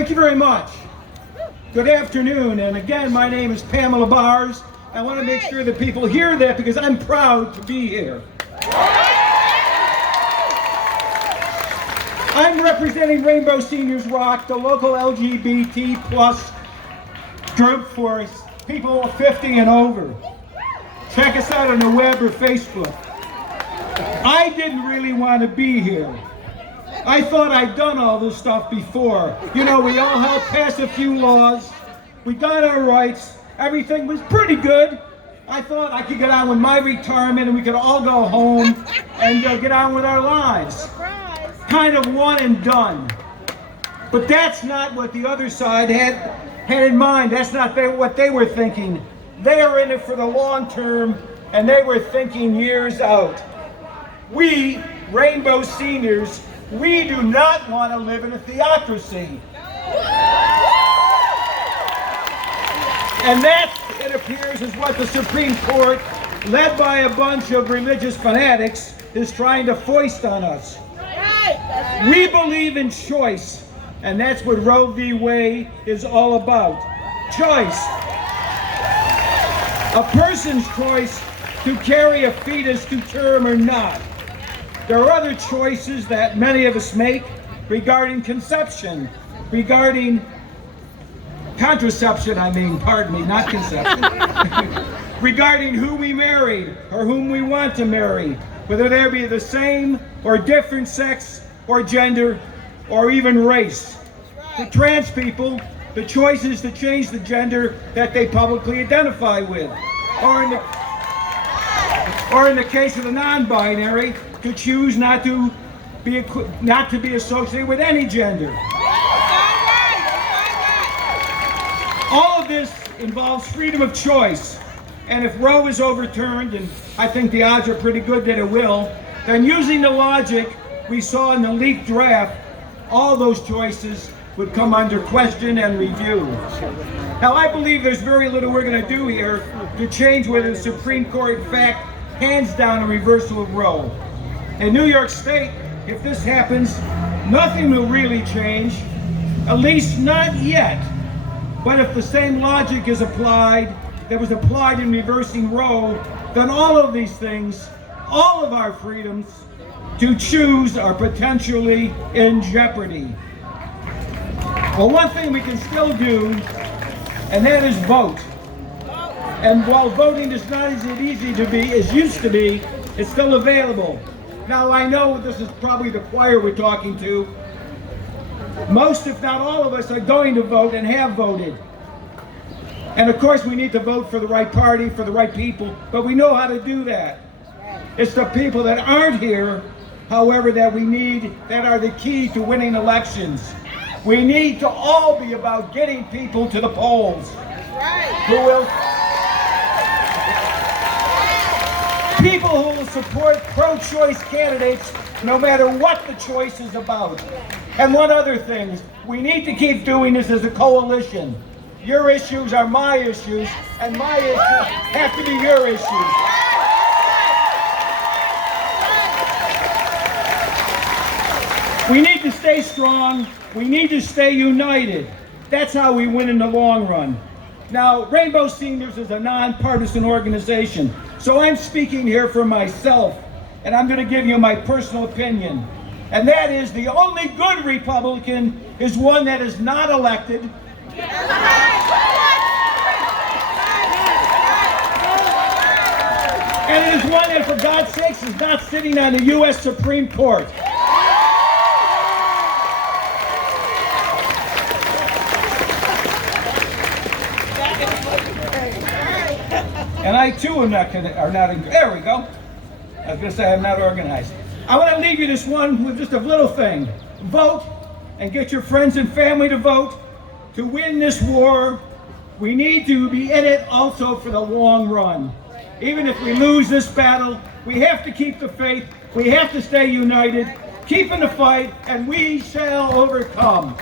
Thank you very much. Good afternoon, and again, my name is Pam Barres. I want to make sure that people hear that because I'm proud to be here. I'm representing Rainbow Seniors Rock, the local LGBT plus group for people 50 and over. Check us out on the web or Facebook. I didn't really want to be here. I thought I'd done all this stuff before. You know, we all helped pass a few laws. We got our rights. Everything was pretty good. I thought I could get on with my retirement and we could all go home and get on with our lives. Kind of one and done. But that's not what the other side had in mind. That's not what they were thinking. They are in it for the long term, and they were thinking years out. We, Rainbow Seniors, we do not want to live in a theocracy. And that, it appears, is what the Supreme Court, led by a bunch of religious fanatics, is trying to foist on us. We believe in choice, and that's what Roe v. Wade is all about. Choice. A person's choice to carry a fetus to term or not. There are other choices that many of us make regarding conception, regarding contraception, pardon me, not conception. Regarding who we marry or whom we want to marry, whether they be the same or different sex or gender or even race. For trans people, the choice is to change the gender that they publicly identify with. Or in the case of the non-binary, to choose not to be associated with any gender. All of this involves freedom of choice. And if Roe is overturned, and I think the odds are pretty good that it will, then using the logic we saw in the leaked draft, all those choices would come under question and review. Now, I believe there's very little we're going to do here to change whether the Supreme Court, in fact, hands down a reversal of Roe. In New York State, if this happens, nothing will really change, at least not yet. But if the same logic is applied that was applied in reversing Roe, then all of these things, all of our freedoms to choose are potentially in jeopardy. Well, one thing we can still do, and that is vote. And while voting is not as easy to be as used to be, it's still available. Now, I know this is probably the choir we're talking to. Most, if not all of us, are going to vote and have voted. And of course, we need to vote for the right party, for the right people, but we know how to do that. It's the people that aren't here, however, that we need, that are the key to winning elections. We need to all be about getting people to the polls. People who will support pro-choice candidates no matter what the choice is about. And one other thing, we need to keep doing this as a coalition. Your issues are my issues, and my issues have to be your issues. We need to stay strong. We need to stay united. That's how we win in the long run. Now, Rainbow Seniors is a nonpartisan organization, so I'm speaking here for myself, and I'm going to give you my personal opinion. And that is, the only good Republican is one that is not elected. And it is one that, for God's sakes, is not sitting on the U.S. Supreme Court. And I too are not there we go. I was going to say I'm not organized. I want to leave you this one with just a little thing. Vote and get your friends and family to vote. To win this war, we need to be in it also for the long run. Even if we lose this battle, we have to keep the faith. We have to stay united, keep in the fight, and we shall overcome.